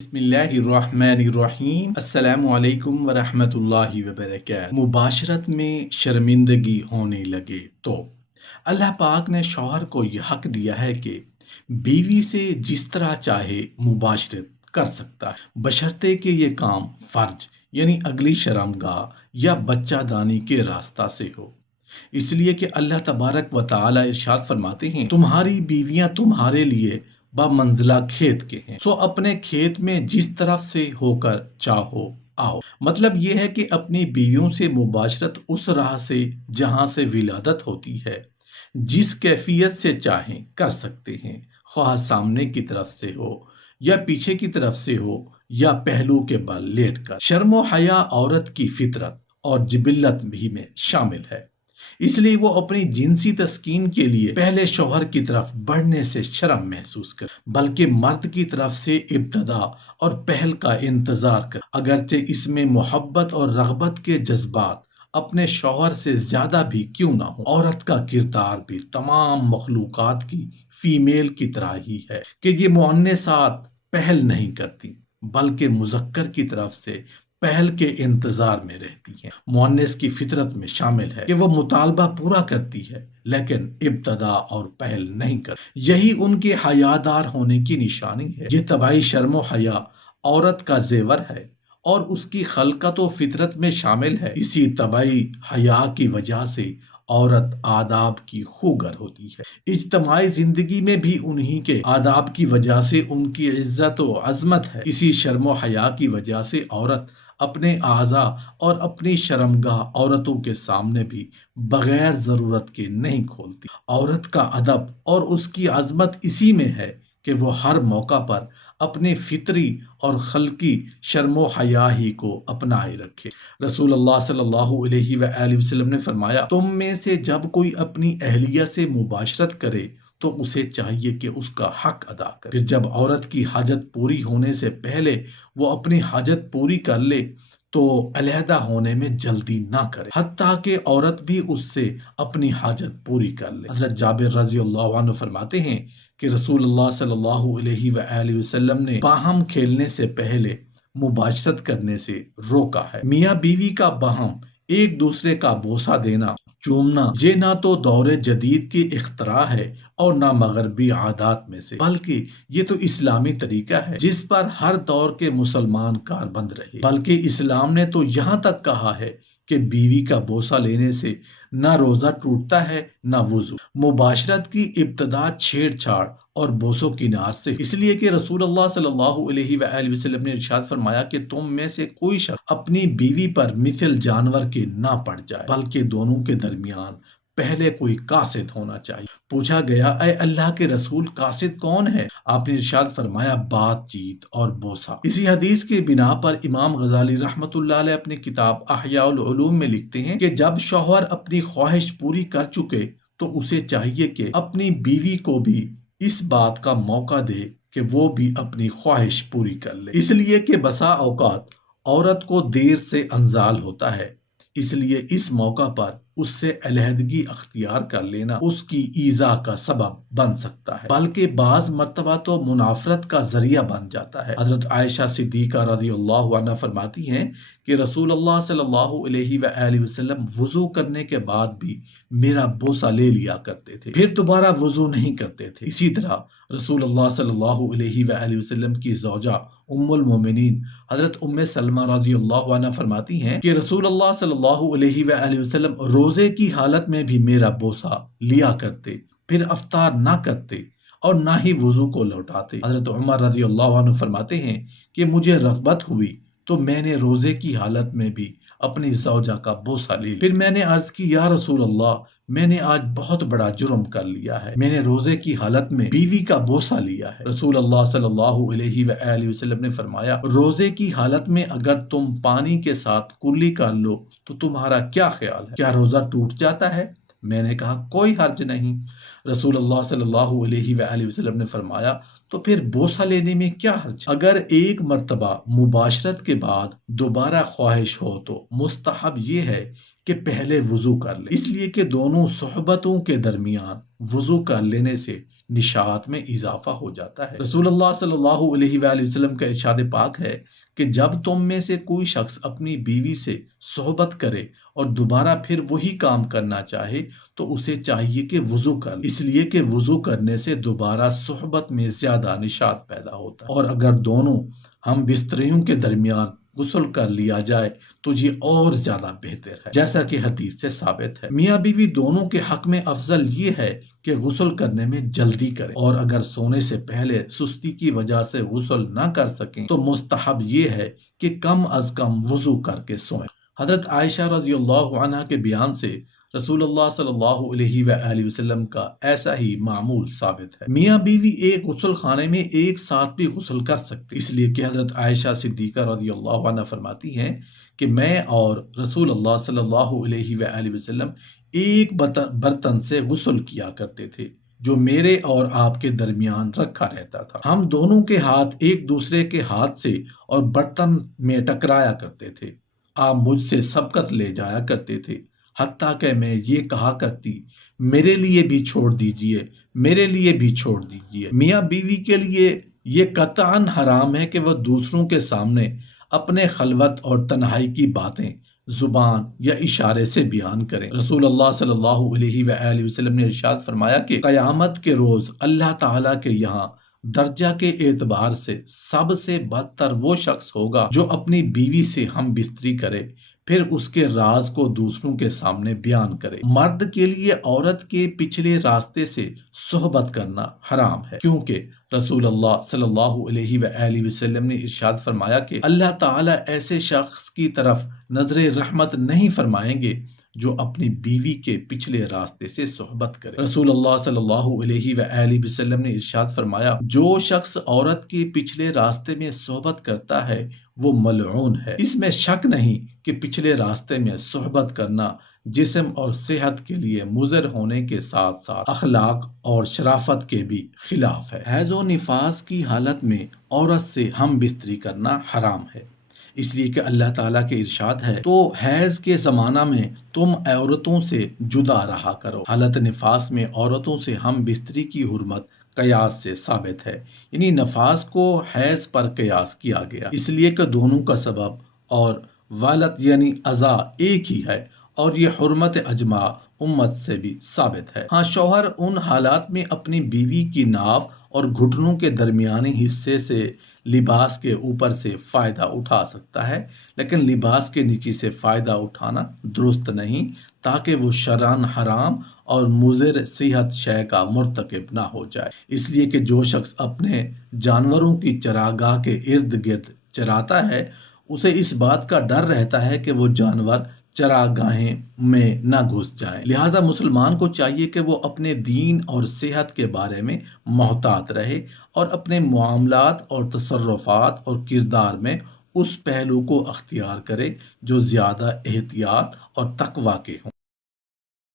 بسم اللہ الرحمن الرحیم، السلام علیکم ورحمۃ اللہ وبرکاتہ۔ مباشرت میں شرمندگی ہونے لگے تو اللہ پاک نے شوہر کو یہ حق دیا ہے کہ بیوی سے جس طرح چاہے مباشرت کر سکتا ہے، بشرطے کہ یہ کام فرج یعنی اگلی شرمگاہ یا بچہ دانی کے راستہ سے ہو۔ اس لیے کہ اللہ تبارک و تعالی ارشاد فرماتے ہیں، تمہاری بیویاں تمہارے لیے بمنزلہ کھیت کے ہیں، سو اپنے کھیت میں جس طرف سے ہو کر چاہو آؤ۔ مطلب یہ ہے کہ اپنی بیویوں سے مباشرت اس راہ سے جہاں سے ولادت ہوتی ہے، جس کیفیت سے چاہیں کر سکتے ہیں، خواہ سامنے کی طرف سے ہو یا پیچھے کی طرف سے ہو یا پہلو کے بل لیٹ کر۔ شرم و حیا عورت کی فطرت اور جبلت بھی میں شامل ہے، اس لیے وہ اپنی جنسی تسکین کے لیے پہلے شوہر کی طرف بڑھنے سے شرم محسوس کر، بلکہ مرد کی طرف سے ابتدا اور پہل کا انتظار کر، اگرچہ اس میں محبت اور رغبت کے جذبات اپنے شوہر سے زیادہ بھی کیوں نہ ہو۔ عورت کا کردار بھی تمام مخلوقات کی فیمیل کی طرح ہی ہے کہ یہ مؤنثات پہل نہیں کرتی، بلکہ مذکر کی طرف سے پہل کے انتظار میں رہتی ہیں۔ مؤنث کی فطرت میں شامل ہے کہ وہ مطالبہ پورا کرتی ہے لیکن ابتدا اور پہل نہیں کرتی۔ یہی ان کے حیادار ہونے کی نشانی ہے۔ یہ طبعی شرم و حیا عورت کا زیور ہے اور اس کی خلقت و فطرت میں شامل ہے۔ اسی طبعی حیا کی وجہ سے عورت آداب کی خوگر ہوتی ہے۔ اجتماعی زندگی میں بھی انہی کے آداب کی وجہ سے ان کی عزت و عظمت ہے۔ اسی شرم و حیا کی وجہ سے عورت اپنے اعضاء اور اپنی شرمگاہ عورتوں کے سامنے بھی بغیر ضرورت کے نہیں کھولتی۔ عورت کا ادب اور اس کی عظمت اسی میں ہے کہ وہ ہر موقع پر اپنے فطری اور خلقی شرم و حیا ہی کو اپنائے رکھے۔ رسول اللہ صلی اللہ علیہ وآلہ وسلم نے فرمایا، تم میں سے جب کوئی اپنی اہلیہ سے مباشرت کرے تو اسے چاہیے کہ اس کا حق ادا کرے۔ پھر جب عورت کی حاجت پوری ہونے سے پہلے وہ اپنی حاجت پوری کر لے تو علیحدہ ہونے میں جلدی نہ کرے، حتیٰ کہ عورت بھی اس سے اپنی حاجت پوری کر لے۔ حضرت جابر رضی اللہ عنہ فرماتے ہیں کہ رسول اللہ صلی اللہ علیہ وآلہ وسلم نے باہم کھیلنے سے پہلے مباشرت کرنے سے روکا ہے۔ میاں بیوی کا باہم ایک دوسرے کا بوسہ دینا، چومنا، یہ نہ تو دور جدید کی اختراع ہے اور نہ مغربی عادات میں سے، بلکہ یہ تو اسلامی طریقہ ہے جس پر ہر دور کے مسلمان کاربند رہے۔ بلکہ اسلام نے تو یہاں تک کہا ہے کہ بیوی کا بوسہ لینے سے نہ روزہ ٹوٹتا ہے نہ وضو۔ مباشرت کی ابتدا چھیڑ چھاڑ اور بوسوں کی نار سے، اس لیے کہ رسول اللہ صلی اللہ علیہ وآلہ وسلم نے ارشاد فرمایا کہ تم میں سے کوئی شخص اپنی بیوی پر مثل جانور کے نہ پڑ جائے، بلکہ دونوں کے درمیان پہلے کوئی قاصد ہونا چاہیے۔ پوچھا گیا، اے اللہ کے رسول، قاصد کون ہے؟ آپ نے ارشاد فرمایا، بات چیت اور بوسہ۔ اسی حدیث کی بنا پر امام غزالی رحمۃ اللہ علیہ اپنی کتاب احیاء العلوم میں لکھتے ہیں کہ جب شوہر اپنی خواہش پوری کر چکے تو اسے چاہیے کہ اپنی بیوی کو بھی اس بات کا موقع دے کہ وہ بھی اپنی خواہش پوری کر لے، اس لیے کہ بسا اوقات عورت کو دیر سے انزال ہوتا ہے، اس لیے اس موقع پر اس سے علیحدگی اختیار کر لینا اس کی ایذا کا سبب بن سکتا ہے، بلکہ بعض مرتبہ تو منافرت کا ذریعہ بن جاتا ہے۔ حضرت عائشہ صدیقہ رضی اللہ عنہا فرماتی ہیں کہ رسول اللہ صلی اللہ علیہ وآلہ وسلم وضو کرنے کے بعد بھی میرا بوسہ لے لیا کرتے تھے، پھر دوبارہ وضو نہیں کرتے تھے۔ اسی طرح رسول اللہ صلی اللہ علیہ وآلہ وسلم کی زوجہ ام المومنین حضرت ام سلمہ رضی اللہ عنہ فرماتی ہیں کہ رسول اللہ صلی اللہ علیہ وآلہ وسلم روزے کی حالت میں بھی میرا بوسہ لیا کرتے، پھر افطار نہ کرتے اور نہ ہی وضو کو لوٹاتے۔ حضرت عمر رضی اللہ عنہ فرماتے ہیں کہ مجھے رغبت ہوئی تو میں نے روزے کی حالت میں بھی اپنی زوجہ کا بوسہ لے لیا۔ پھر میں نے عرض کی، یا رسول اللہ، میں نے آج بہت بڑا جرم کر لیا ہے، میں نے روزے کی حالت میں بیوی کا بوسہ لیا ہے۔ رسول اللہ صلی اللہ علیہ وآلہ وسلم نے فرمایا، روزے کی حالت میں اگر تم پانی کے ساتھ کلی کر لو تو تمہارا کیا خیال ہے؟ کیا روزہ ٹوٹ جاتا ہے؟ میں نے کہا، کوئی حرج نہیں۔ رسول اللہ صلی اللہ علیہ وآلہ وسلم نے فرمایا، تو پھر بوسہ لینے میں کیا حرج؟ اگر ایک مرتبہ مباشرت کے بعد دوبارہ خواہش ہو تو مستحب یہ ہے کہ پہلے وضو کر لے، اس لیے کہ دونوں صحبتوں کے درمیان وضو کر لینے سے نشاط میں اضافہ ہو جاتا ہے۔ رسول اللہ صلی اللہ علیہ وآلہ وسلم کا ارشاد پاک ہے کہ جب تم میں سے کوئی شخص اپنی بیوی سے صحبت کرے اور دوبارہ پھر وہی کام کرنا چاہے تو اسے چاہیے کہ وضو کر، اس لیے کہ وضو کرنے سے دوبارہ صحبت میں زیادہ نشاط پیدا ہوتا ہے، اور اگر دونوں ہم بستریوں کے درمیان غسل کر لیا جائے تو یہ اور زیادہ بہتر ہے، جیسا کہ حدیث سے ثابت ہے۔ میاں بیوی دونوں کے حق میں افضل یہ ہے کہ غسل کرنے میں جلدی کریں، اور اگر سونے سے پہلے سستی کی وجہ سے غسل نہ کر سکیں تو مستحب یہ ہے کہ کم از کم وضو کر کے سوئیں۔ حضرت عائشہ رضی اللہ عنہا کے بیان سے رسول اللہ صلی اللہ علیہ وآلہ وسلم کا ایسا ہی معمول ثابت ہے۔ میاں بیوی ایک غسل خانے میں ایک ساتھ بھی غسل کر سکتے، اس لیے کہ حضرت عائشہ صدیقہ رضی اللہ عنہ فرماتی ہیں کہ میں اور رسول اللہ صلی اللہ علیہ وآلہ وسلم ایک برتن سے غسل کیا کرتے تھے جو میرے اور آپ کے درمیان رکھا رہتا تھا۔ ہم دونوں کے ہاتھ ایک دوسرے کے ہاتھ سے اور برتن میں ٹکرایا کرتے تھے۔ آپ مجھ سے سبقت لے جایا کرتے تھے، حتیٰ کہ میں یہ کہا کرتی میرے لیے بھی چھوڑ دیجئے، میرے لیے بھی چھوڑ دیجئے۔ میاں بیوی کے لیے یہ قطعاً حرام ہے کہ وہ دوسروں کے سامنے اپنے خلوت اور تنہائی کی باتیں زبان یا اشارے سے بیان کریں۔ رسول اللہ صلی اللہ علیہ وآلہ وسلم نے ارشاد فرمایا کہ قیامت کے روز اللہ تعالیٰ کے یہاں درجہ کے اعتبار سے سب سے بدتر وہ شخص ہوگا جو اپنی بیوی سے ہم بستری کرے پھر اس کے راز کو دوسروں کے سامنے بیان کرے۔ مرد کے لیے عورت کے پچھلے راستے سے صحبت کرنا حرام ہے، کیونکہ رسول اللہ صلی اللہ علیہ وآلہ وسلم نے ارشاد فرمایا کہ اللہ تعالیٰ ایسے شخص کی طرف نظر رحمت نہیں فرمائیں گے جو اپنی بیوی کے پچھلے راستے سے صحبت کرے۔ رسول اللہ صلی اللہ علیہ وآلہ وسلم نے ارشاد فرمایا جو شخص عورت کے پچھلے راستے میں صحبت کرتا ہے وہ ملعون ہے۔ اس میں شک نہیں کہ پچھلے راستے میں صحبت کرنا جسم اور صحت کے لیے مضر ہونے کے ساتھ ساتھ اخلاق اور شرافت کے بھی خلاف ہے۔ حیض و نفاس کی حالت میں عورت سے ہم بستری کرنا حرام ہے، اس لیے کہ اللہ تعالیٰ کے ارشاد ہے تو حیض کے زمانہ میں تم عورتوں سے جدا رہا کرو۔ حالت نفاس میں عورتوں سے ہم بستری کی حرمت قیاس سے ثابت ہے، یعنی نفاس کو حیض پر قیاس کیا گیا، اس لیے کہ دونوں کا سبب اور والد یعنی اذا ایک ہی ہے، اور یہ حرمت اجماع امت سے بھی ثابت ہے۔ ہاں، شوہر ان حالات میں اپنی بیوی کی ناف اور گھٹنوں کے درمیانی حصے سے لباس کے اوپر سے فائدہ اٹھا سکتا ہے، لیکن لباس کے نیچے سے فائدہ اٹھانا درست نہیں، تاکہ وہ شرعاً حرام اور مضر صحت شے کا مرتکب نہ ہو جائے۔ اس لیے کہ جو شخص اپنے جانوروں کی چراگاہ کے ارد گرد چراتا ہے اسے اس بات کا ڈر رہتا ہے کہ وہ جانور چراگاہیں میں نہ گھس جائیں، لہٰذا مسلمان کو چاہیے کہ وہ اپنے دین اور صحت کے بارے میں محتاط رہے اور اپنے معاملات اور تصرفات اور کردار میں اس پہلو کو اختیار کرے جو زیادہ احتیاط اور تقوی کے ہوں۔